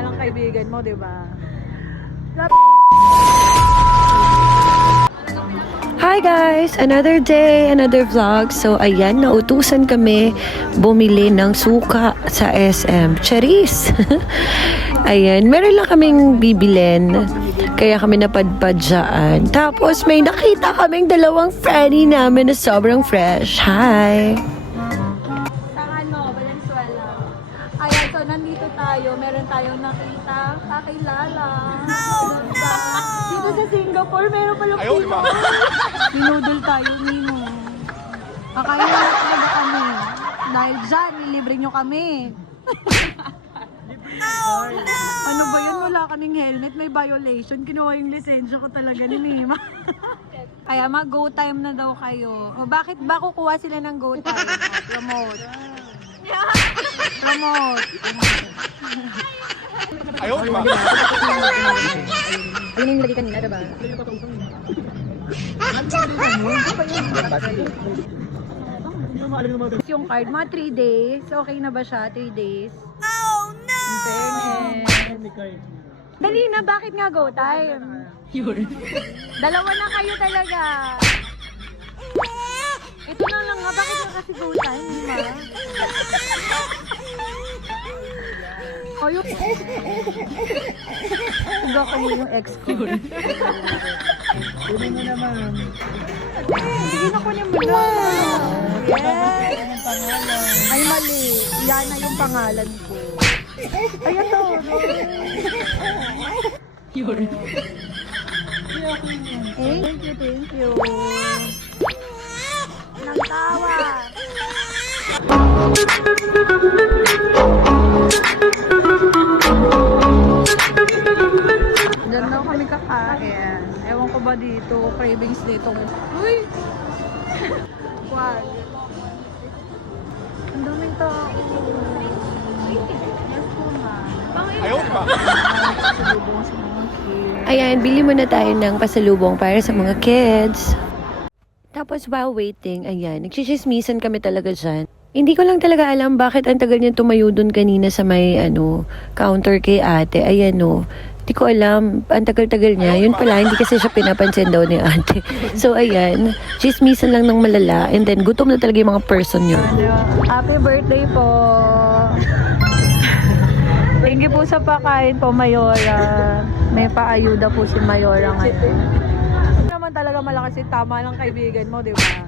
tama lang kaibigan mo, di ba? Hi guys! Another day, another vlog. So ayan, nautusan kami bumili ng suka sa SM. Charis! Ayan, meron lang kaming bibilin. Kaya kami napadpad dyan. Tapos may nakita kaming dalawang friendly namin na sobrang fresh. Hi! Valenzuela. Ayan, so nandito tayo. Meron tayong nakita kakilala. Diba? Dito sa Singapore, meron palang Pinoy. Minudol tayo, Nino. Kakain na talaga kami. Dahil dyan, nilibre nyo kami. Ano ba yun? Wala kaming helmet. May violation. Kinuha yung lisensya ko talaga ni Mima. Kaya mag-go time na daw kayo. O bakit ba kukuha sila ng go time? Promote. Promote. Ayaw, di ba? Ayun yung lagi kanina, diba? Yung card, mga 3 days. Okay na ba siya? 3 days? Oh no! Dali na, bakit nga go time? Dalawa na kayo talaga. Ito na lang nga, bakit nga kasi go time, di ba? O yung... Huga ko yung ex ko. Kunin mo naman. Sige na kunin mo na. Yes! Ay mali. Yan na yung pangalan ko. Ayan to. Thank you, thank you. Nang tawa. Diyan daw kami kakain. Ewan ko ba dito, cravings dito. Uy! Wag. Ang daming tao. Ayaw, di ba? Ayan, bili muna tayo ng pasalubong para sa mga kids. Tapos while waiting, ayan, nagsisismisan kami talaga dyan. Hindi ko lang talaga alam bakit ang tagal niya tumayo dun kanina sa may counter kay ate. Ayan hindi ko alam, ang tagal-tagal niya. Yun pala, hindi kasi siya pinapansin daw ni ate. So ayan, chismisan lang ng malala and then gutom na talaga yung mga person yun. Happy birthday po! Thank you po sa pakain po, Mayora. May paayuda po si Mayora ngayon. Naman talaga malakas yung tama lang kaibigan mo, di ba?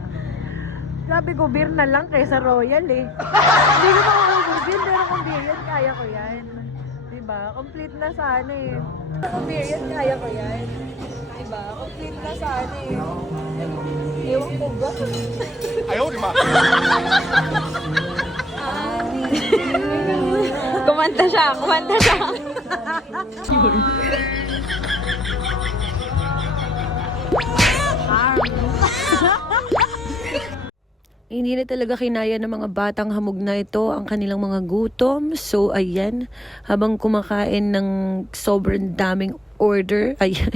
Sabi ko, beer na lang kaysa royal eh. Hindi ko makakubos yun, pero kung beer yan, kaya ko yan. Diba? Complete na sana eh. Kung beer yan, kaya ko yan. Diba? Complete na sana eh. Ewan ko ba? Ayaw, di ba? Kumanta siya, kumanta siya. Hindi na talaga kinaya ng mga batang hamog na ito ang kanilang mga gutom. So, ayan, habang kumakain ng sobrang daming order, ayan.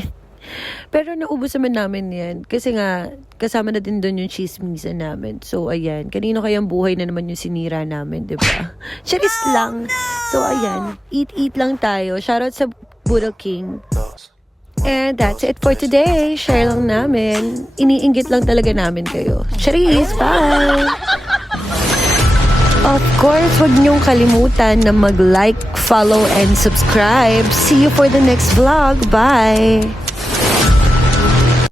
Pero naubos naman namin yan. Kasi nga, kasama na din doon yung chismisan namin. So, ayan, kanino kayang buhay na naman yung sinira namin, di ba? Charis lang. So, ayan, eat lang tayo. Shoutout sa Buddha King. And that's it for today. Share lang namin. Iniinggit lang talaga namin kayo. Charis! Bye! Of course, huwag niyong kalimutan na mag-like, follow, and subscribe. See you for the next vlog. Bye!